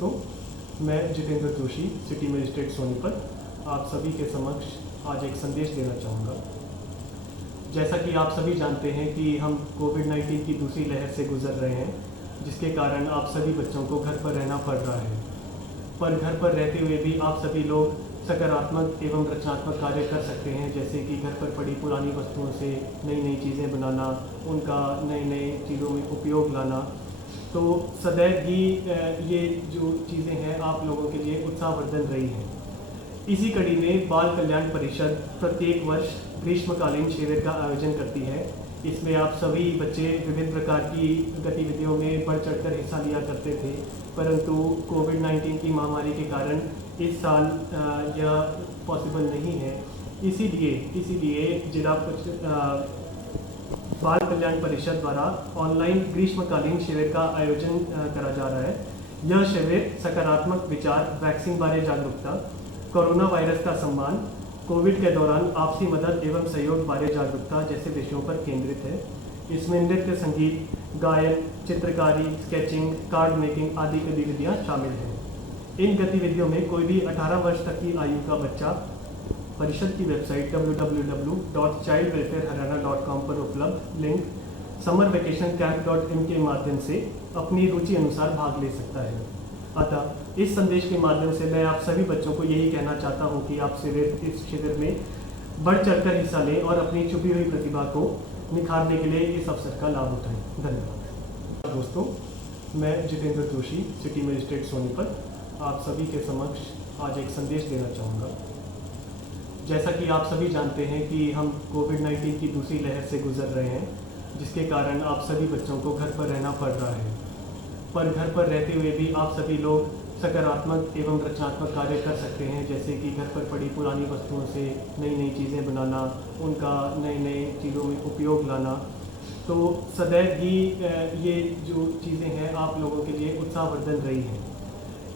दोस्तों, मैं Jitendra Joshi, city magistrate Sonipat आप सभी के समक्ष आज एक संदेश देना चाहूँगा। जैसा कि आप सभी जानते हैं कि हम कोविड-19 की दूसरी लहर से गुजर रहे हैं, जिसके कारण आप सभी बच्चों को घर पर रहना पड़ रहा है। पर घर पर रहते हुए भी आप सभी लोग सकारात्मक एवं रचनात्मक कार्य कर सकते हैं, जैसे कि घर पर पड़ी पुरानी वस्तुओं से नई नई चीज़ें बनाना, उनका नए नए चीज़ों में उपयोग लाना। तो सदैव ही ये जो चीज़ें हैं आप लोगों के लिए उत्साहवर्धन रही हैं। इसी कड़ी में बाल कल्याण परिषद प्रत्येक वर्ष ग्रीष्मकालीन शिविर का आयोजन करती है। इसमें आप सभी बच्चे विभिन्न प्रकार की गतिविधियों में बढ़ चढ़कर हिस्सा लिया करते थे, परंतु कोविड-19 की महामारी के कारण इस साल यह पॉसिबल नहीं है। इसीलिए जिला बाल कल्याण परिषद द्वारा ऑनलाइन ग्रीष्मकालीन शिविर का आयोजन करा जा रहा है। यह शिविर सकारात्मक विचार, वैक्सीन बारे जागरूकता, कोरोना वायरस का सम्मान, कोविड के दौरान आपसी मदद एवं सहयोग बारे जागरूकता जैसे विषयों पर केंद्रित है। इसमें नृत्य, संगीत, गायन, चित्रकारी, स्केचिंग, कार्ड मेकिंग आदि गतिविधियाँ शामिल हैं। इन गतिविधियों में कोई भी 18 वर्ष तक की आयु का बच्चा परिषद की वेबसाइट www.childwelfareharyana.com पर उपलब्ध लिंक summervacationcamp.in के माध्यम से अपनी रुचि अनुसार भाग ले सकता है। अतः इस संदेश के माध्यम से मैं आप सभी बच्चों को यही कहना चाहता हूँ कि आप इस शिविर में बढ़ चढ़कर हिस्सा लें और अपनी छुपी हुई प्रतिभा को निखारने के लिए इस अवसर का लाभ उठाएं। धन्यवाद। दोस्तों, मैं जितेंद्र जोशी, सिटी मजिस्ट्रेट सोनीपत आप सभी के समक्ष आज एक संदेश देना चाहूँगा। जैसा कि आप सभी जानते हैं कि हम कोविड-19 की दूसरी लहर से गुजर रहे हैं, जिसके कारण आप सभी बच्चों को घर पर रहना पड़ रहा है। पर घर पर रहते हुए भी आप सभी लोग सकारात्मक एवं रचनात्मक कार्य कर सकते हैं, जैसे कि घर पर पड़ी पुरानी वस्तुओं से नई नई चीज़ें बनाना, उनका नए नए चीज़ों में उपयोग लाना। तो सदैव ही ये जो चीज़ें हैं आप लोगों के लिए उत्साहवर्धन रही हैं।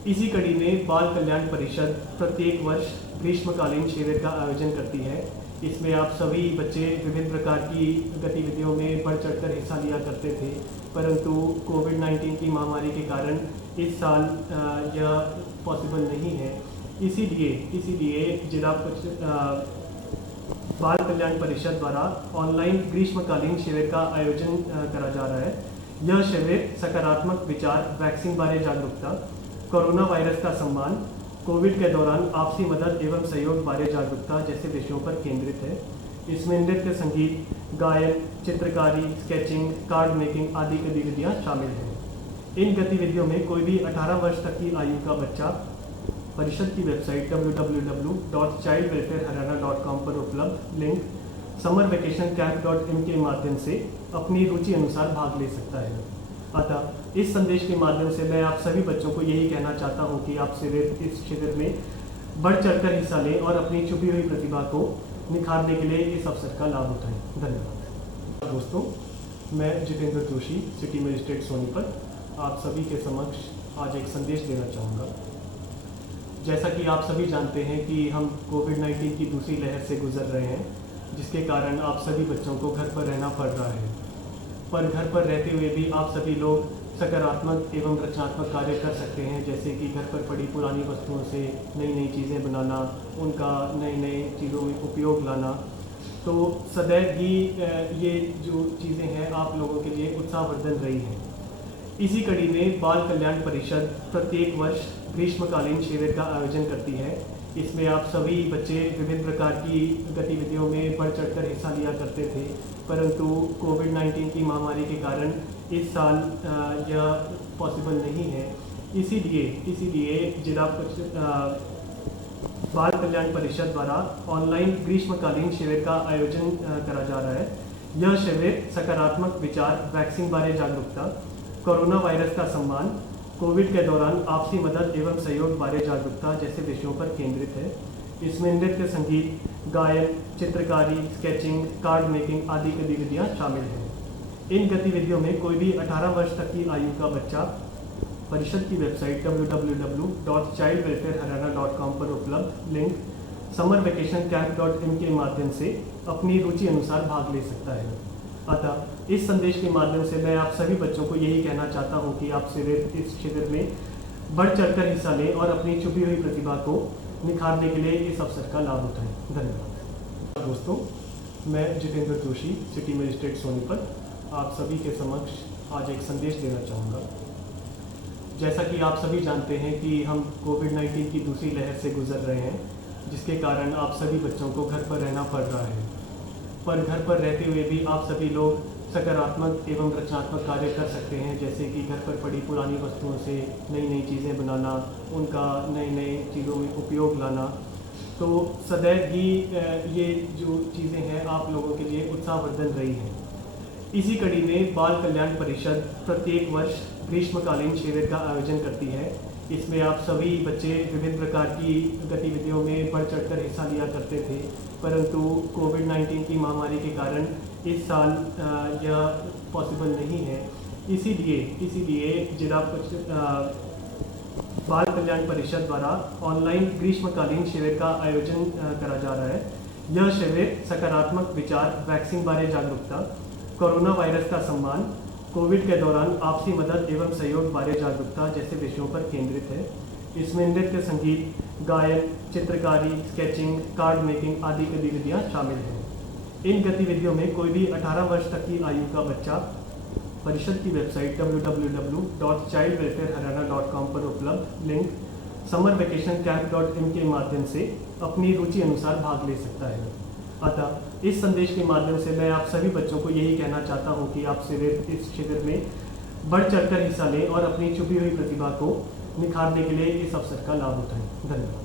इसी कड़ी में बाल कल्याण परिषद प्रत्येक वर्ष ग्रीष्मकालीन शिविर का आयोजन करती है। इसमें आप सभी बच्चे विभिन्न प्रकार की गतिविधियों में बढ़ चढ़कर हिस्सा लिया करते थे, परंतु कोविड-19 की महामारी के कारण इस साल यह पॉसिबल नहीं है। इसीलिए जिला बाल कल्याण परिषद द्वारा ऑनलाइन ग्रीष्मकालीन शिविर का आयोजन करा जा रहा है। यह शिविर सकारात्मक विचार, वैक्सीन बारे जागरूकता, कोरोना वायरस का सम्मान, कोविड के दौरान आपसी मदद एवं सहयोग बारे जागरूकता जैसे विषयों पर केंद्रित है। इसमें नृत्य, संगीत, गायन, चित्रकारी, स्केचिंग, कार्ड मेकिंग आदि गतिविधियाँ शामिल हैं। इन गतिविधियों में कोई भी 18 वर्ष तक की आयु का बच्चा परिषद की वेबसाइट www.childwelfareharyana.com पर उपलब्ध लिंक summervacationcamp.in के माध्यम से अपनी रुचि अनुसार भाग ले सकता है। अतः इस संदेश के माध्यम से मैं आप सभी बच्चों को यही कहना चाहता हूँ कि आप इस शिविर में बढ़ चढ़कर हिस्सा लें और अपनी छुपी हुई प्रतिभा को निखारने के लिए इस अवसर का लाभ उठाएं। धन्यवाद। दोस्तों, मैं जितेंद्र जोशी, सिटी मजिस्ट्रेट सोनीपत आप सभी के समक्ष आज एक संदेश देना चाहूँगा। जैसा कि आप सभी जानते हैं कि हम कोविड-19 की दूसरी लहर से गुजर रहे हैं, जिसके कारण आप सभी बच्चों को घर पर रहना पड़ रहा है। पर घर पर रहते हुए भी आप सभी लोग सकारात्मक एवं रचनात्मक कार्य कर सकते हैं, जैसे कि घर पर पड़ी पुरानी वस्तुओं से नई नई चीज़ें बनाना, उनका नए नए चीज़ों में उपयोग लाना। तो सदैव ही ये जो चीज़ें हैं आप लोगों के लिए उत्साहवर्धन रही हैं। इसी कड़ी में बाल कल्याण परिषद प्रत्येक वर्ष ग्रीष्मकालीन शिविर का आयोजन करती है। इसमें आप सभी बच्चे विभिन्न प्रकार की गतिविधियों में बढ़ चढ़कर हिस्सा लिया करते थे, परंतु कोविड-19 की महामारी के कारण इस साल यह पॉसिबल नहीं है। इसीलिए जिला बाल कल्याण परिषद द्वारा ऑनलाइन ग्रीष्मकालीन शिविर का आयोजन करा जा रहा है। यह शिविर सकारात्मक विचार, वैक्सीन बारे जागरूकता, कोरोना वायरस का सम्मान, कोविड के दौरान आपसी मदद एवं सहयोग बारे जागरूकता जैसे विषयों पर केंद्रित है। इसमें नृत्य, संगीत, गायन, चित्रकारी, स्केचिंग, कार्ड मेकिंग आदि गतिविधियाँ शामिल हैं। इन गतिविधियों में कोई भी 18 वर्ष तक की आयु का बच्चा परिषद की वेबसाइट www.childwelfareharyana.com पर उपलब्ध लिंक summervacationcamp.in के माध्यम से अपनी रुचि अनुसार भाग ले सकता है। अतः इस संदेश के माध्यम से मैं आप सभी बच्चों को यही कहना चाहता हूँ कि आप इस शिविर में बढ़ चढ़कर हिस्सा लें और अपनी छुपी हुई प्रतिभा को निखारने के लिए इस अवसर का लाभ उठाएं। धन्यवाद। दोस्तों, मैं जितेंद्र जोशी, सिटी मजिस्ट्रेट सोनीपत, आप सभी के समक्ष आज एक संदेश देना चाहूँगा। जैसा कि आप सभी जानते हैं कि हम कोविड-19 की दूसरी लहर से गुजर रहे हैं, जिसके कारण आप सभी बच्चों को घर पर रहना पड़ रहा है। पर घर पर रहते हुए भी आप सभी लोग सकारात्मक एवं रचनात्मक कार्य कर सकते हैं, जैसे कि घर पर पड़ी पुरानी वस्तुओं से नई नई चीज़ें बनाना, उनका नए नए चीज़ों में उपयोग लाना। तो सदैव ही ये जो चीज़ें हैं आप लोगों के लिए उत्साहवर्धन रही हैं। इसी कड़ी में बाल कल्याण परिषद प्रत्येक वर्ष ग्रीष्मकालीन शिविर का आयोजन करती है। इसमें आप सभी बच्चे विभिन्न प्रकार की गतिविधियों में बढ़ चढ़कर हिस्सा लिया करते थे, परंतु कोविड-19 की महामारी के कारण इस साल यह पॉसिबल नहीं है। इसीलिए जिला बाल कल्याण परिषद द्वारा ऑनलाइन ग्रीष्मकालीन शिविर का आयोजन करा जा रहा है। यह शिविर सकारात्मक विचार, वैक्सीन बारे जागरूकता, कोरोना वायरस का सम्मान, कोविड के दौरान आपसी मदद एवं सहयोग बारे जागरूकता जैसे विषयों पर केंद्रित है। इसमें नृत्य, संगीत, गायन, चित्रकारी, स्केचिंग, कार्ड मेकिंग आदि गतिविधियां शामिल हैं। इन गतिविधियों में कोई भी 18 वर्ष तक की आयु का बच्चा परिषद की वेबसाइट www.childwelfareharyana.com पर उपलब्ध लिंक समर वेकेशन कैंप.इन के माध्यम से अपनी रुचि अनुसार भाग ले सकता है। अतः इस संदेश के माध्यम से मैं आप सभी बच्चों को यही कहना चाहता हूं कि आप इस शिविर में बढ़ चढ़कर हिस्सा लें और अपनी छुपी हुई प्रतिभा को निखारने के लिए इस अवसर का लाभ उठाएं। धन्यवाद।